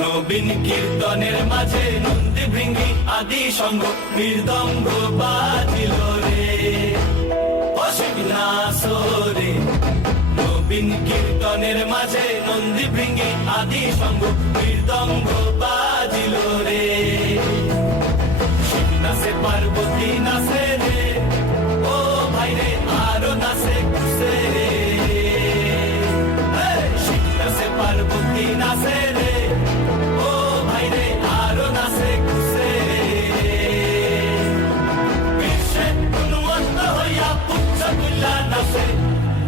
নবীন কীর্তনের মাঝে নন্দী ভৃঙ্গি আদি সঙ্গ মৃদঙ্গ বাজিল রে। অসিক নাসরে নবীন কীর্তনের মাঝে নন্দী ভৃঙ্গি আদি সঙ্গ মৃদঙ্গ বাজিল রে। শিব নাচে পার্বতী নাচে রে। ও ভাই রে নাচে রে ও ভাই রে আরও নাচে খুশে বিশ্বে গুণমন্ত হইয়া পুচ্ছ তুল্লা নাচে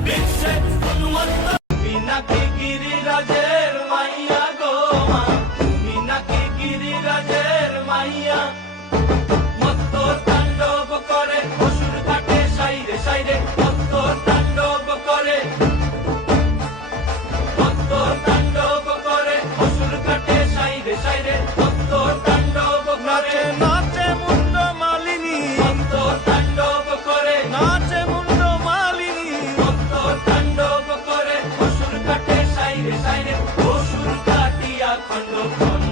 বিশ্বে গুণমন্ত বিনাকি গিরিরাজের মাইয়া Ananda.